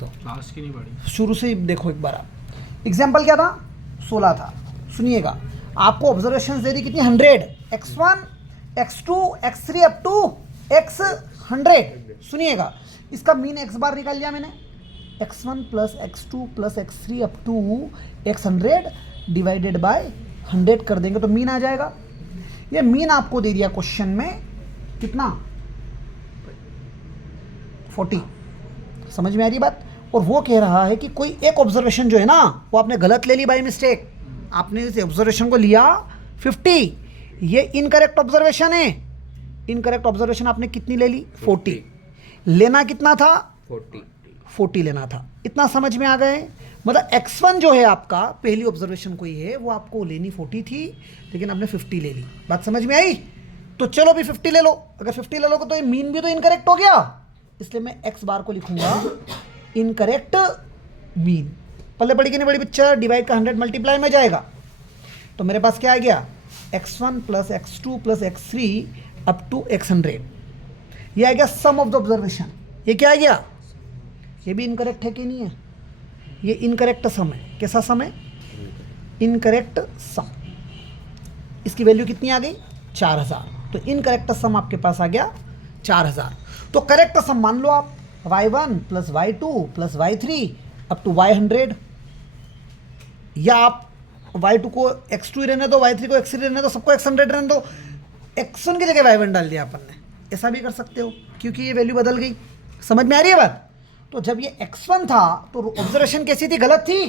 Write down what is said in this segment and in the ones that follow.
तो लास्ट की नहीं पड़ी। शुरू से ही देखो एक बार आप। एग्जाम्पल क्या था? 16 था। सुनिएगा, आपको ऑब्जर्वेशन दे दी कितनी? 100। x1 x2 x3 up to x100। सुनिएगा, इसका मीन x बार निकाल लिया मैंने। x1 plus x2 plus x3 up to x100 divided by 100 कर देंगे तो मीन आ जाएगा। ये मीन आपको दे दिया क्वेश्चन में कितना? 40। समझ में आ रही बात? और वो कह रहा है कि कोई एक ऑब्जर्वेशन जो है ना, वो आपने गलत ले ली बाय मिस्टेक। आपने इस ऑब्जर्वेशन को लिया 50, ये इनकरेक्ट ऑब्जर्वेशन है। इनकरेक्ट ऑब्जर्वेशन आपने कितनी ले ली? 40। लेना कितना था? 40 लेना था। इतना समझ में आ गए? मतलब x1 जो है आपका, पहली ऑब्जर्वेशन कोई है, वो आपको लेनी 40 थी, लेकिन आपने 50 ले ली। बात समझ में आई? तो चलो भी 50 ले लो। अगर 50 ले लोगे तो ये मीन भी तो इनकरेक्ट हो गया, इसलिए मैं x बार को लिखूंगा इनकरेक्ट मीन। पल्ले पड़ी कि नहीं बड़ी पिक्चर? डिवाइड का 100 मल्टीप्लाई में जाएगा तो मेरे पास क्या आ गया? x1 plus x2 plus x3 up to x100। ये आ गया सम ऑफ द ऑब्जर्वेशन। ये क्या आ गया? ये भी इनकरेक्ट है कि नहीं है? ये इनकरेक्ट सम है। कैसा सम है? इनकरेक्ट सम। इसकी वैल्यू कितनी आ गई? 4000। तो इनकरेक्ट सम आपके पास आ गया 4000। तो करेक्ट सम मान लो आप y1 plus y2 plus y3 up to y100, या आप y2 को x2 ही रहने दो, y3 को x3 रहने दो, सबको x100 रहने दो, x1 की जगह y1 डाल दिया अपन ने। ऐसा भी कर सकते हो क्योंकि ये वैल्यू बदल गई। समझ में आ रही है बात? तो जब ये x1 था तो ऑब्जर्वेशन कैसी थी? गलत थी।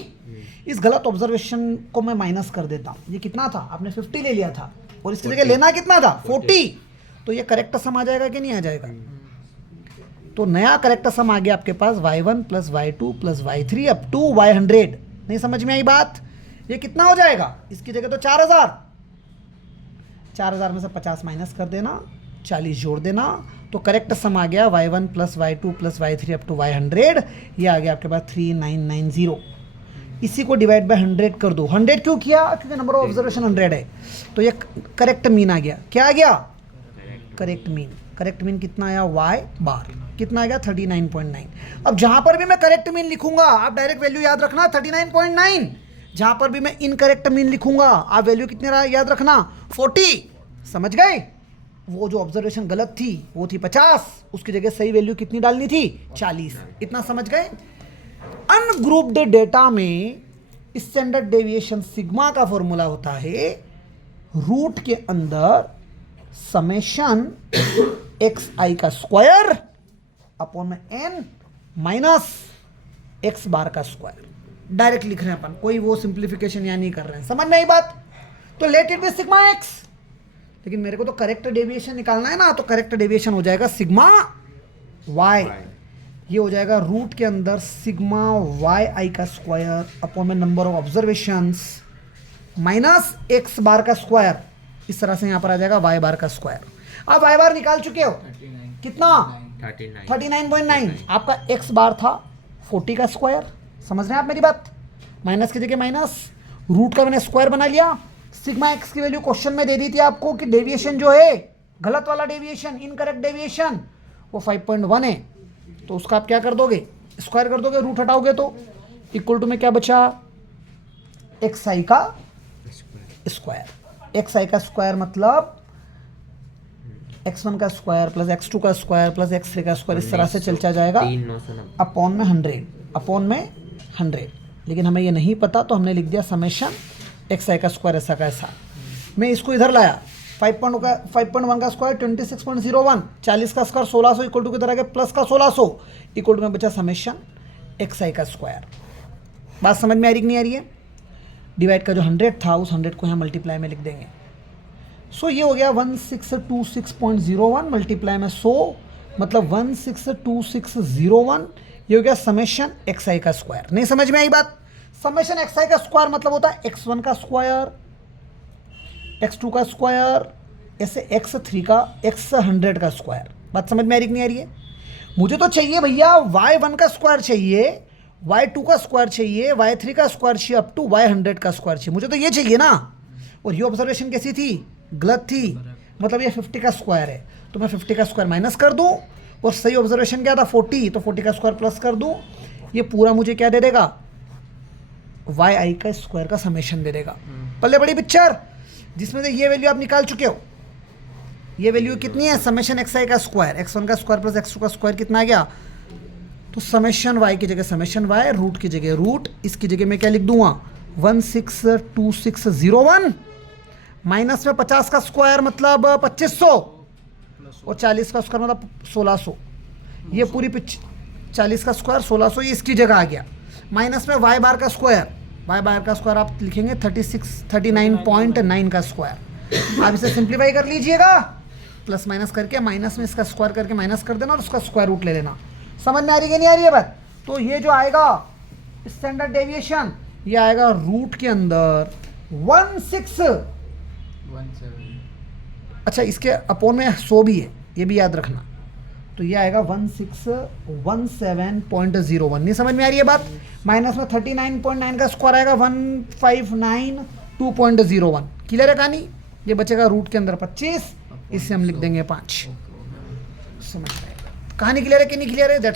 इस गलत ऑब्जर्वेशन को मैं माइनस कर देता हूँ। ये कितना था? आपने 50 ले लिया था और इसकी जगह लेना कितना था? 40। तो ये करेक्ट सम आ जाएगा कि नहीं आ जाएगा? तो नया करेक्ट सम आ गया आपके पास y1 plus y2 plus y3 up to y100। नहीं समझ में आई बात? ये कितना हो जाएगा? इसकी जगह तो 4000। 4000 में से 50 माइनस कर देना, 40 जोड़ देना, तो करेक्ट सम आ गया y1 plus y2 plus y3 up to y100। ये आ गया आपके पास 3990। इसी को डिवाइड बाय 100 कर दो। 100 क्यों किया? क्योंकि नंबर ऑफ ऑब्जर्वेशन 100 है। तो ये करेक्ट मीन आ गया। क्या आ गया? Correct mean. करेक्ट मीन कितना आया? y बार कितना आ गया? 39.9। अब जहां पर भी मैं करेक्ट मीन लिखूंगा, आप डायरेक्ट वैल्यू याद रखना 39.9। जहां पर भी मैं इनकरेक्ट मीन लिखूंगा, आप वैल्यू कितने याद रखना? 40। समझ गए? वो जो ऑब्जर्वेशन गलत थी वो थी 50, उसकी जगह सही वैल्यू कितनी डालनी थी? 40। इतना समझ गए? अनग्रुप्ड डेटा में स्टैंडर्ड डेविएशन सिग्मा का फॉर्मूला होता है रूट के अंदर समेशन एक्स आई का स्क्वायर अपॉन में एन माइनस एक्स बार का स्क्वायर। डायरेक्ट लिख रहे हैं अपन, कोई वो सिंप्लीफिकेशन यहाँ नहीं कर रहे हैं। समझ में आई बात? तो let it be sigma x, लेकिन मेरे को तो करेक्ट डेविएशन निकालना है ना, तो करेक्ट डेविएशन हो जाएगा सिग्मा वाई। ये हो जाएगा रूट के अंदर सिग्मा वाई आई का स्क्वायर अपॉन में number of observations minus X bar का स्क्वायर। इस तरह से यहाँ पर आ जाएगा वाई बार का स्क्वायर। आप वाई बार निकाल चुके हो 39, कितना? 39.9। आपका एक्स बार था 40 का स्क्वायर। समझ रहे हैं आप मेरी बात? माइनस की जगह माइनस, रूट का मैंने स्क्वायर बना लिया। सिग्मा एक्स की वैल्यू क्वेश्चन में दे दी थी आपको कि डेविएशन जो है गलत वाला डेविएशन, इनकरेक्ट डेविएशन, वो 5.1 है। तो उसका आप क्या कर दोगे? स्क्वायर कर दोगे, रूट हटाओगे तो इक्वल टू में क्या बचा? एक्स आई का स्क्वायर। एक्स आई का स्क्वायर मतलब x1 का स्क्वायर प्लस x2 का स्क्वायर प्लस x3 का स्क्वायर, इस तरह से चलता जाएगा अपॉन में 100, अपॉन में 100। लेकिन हमें ये नहीं पता तो हमने लिख दिया समेशन एक्स आई का स्क्वायर ऐसा का ऐसा। मैं इसको इधर लाया, 5.1 का स्क्वायर 26.01, 40 का स्क्वायर 1600 इक्वल टू की तरह के प्लस का 1600 इक्वल टू में बचा समेशन एक्स आई का स्क्वायर। बात समझ में आ रही कि नहीं आ रही है? डिवाइड का जो 100 था उस 100 को यहाँ मल्टीप्लाई में लिख देंगे। सो ये हो गया 1626.01 मल्टीप्लाई में 100 मतलब 162601। ये हो गया समेशन एक्स आई का स्क्वायर। नहीं समझ में आई बात? समेशन एक्स आई का स्क्वायर मतलब होता है x1 का स्क्वायर, x2 का स्क्वायर, ऐसे x3 का, x100 का स्क्वायर। बात समझ में आ रही कि नहीं आ रही है? मुझे तो चाहिए भैया y1 का स्क्वायर चाहिए, y2 का स्क्वायर चाहिए, y3 का स्क्वायर चाहिए, अप टू y100 का स्क्वायर चाहिए। मुझे तो ये चाहिए ना। और ये ऑब्जर्वेशन कैसी थी? गलत थी। मतलब ये 50 का स्क्वायर है तो मैं 50 का स्क्वायर माइनस कर दूं, और सही ऑब्जर्वेशन क्या था? 40, तो 40 का स्क्वायर प्लस कर दूं। ये पूरा मुझे क्या दे देगा, वाई आई का स्क्वायर का समेशन दे देगा। पहले बड़ी पिक्चर जिसमें से ये वैल्यू आप निकाल चुके हो, ये वैल्यू कितनी है, समेशन एक्स आई का स्क्वायर, एक्स वन का स्क्वायर प्लस एक्स टू का स्क्वायर कितना आ गया, तो समेशन वाई की जगह समेशन वाई, रूट की जगह रूट, इसकी जगह मैं क्या लिख दूंगा 162601 माइनस में 50 का स्क्वायर मतलब 2500 और 40 का स्क्वायर मतलब 1600, ये पूरी 40 का स्क्वायर 1600 ये इसकी जगह आ गया, माइनस में वाई बार का स्क्वायर, वाई बार का स्क्वायर आप लिखेंगे 39.9 का स्क्वायर। आप इसे सिंप्लीफाई कर लीजिएगा, प्लस माइनस करके माइनस में इसका स्क्वायर करके माइनस कर देना और उसका स्क्वायर रूट ले लेना। समझ में आ रही है नहीं आ रही है बात? तो ये जो आएगा स्टैंडर्ड डेविएशन ये आएगा रूट के अंदर 1617। अच्छा इसके अपोन में 100 भी है, ये भी याद रखना, तो ये आएगा 1617.01। नहीं समझ में आ रही है बात? माइनस में 39.9 का स्क्वायर आएगा 1592.01। क्लियर है कहानी? ये बचेगा रूट के अंदर 25, इससे हम लिख देंगे 5। समझ में आएगा? कहानी क्लियर है कि नहीं क्लियर है? दैट्स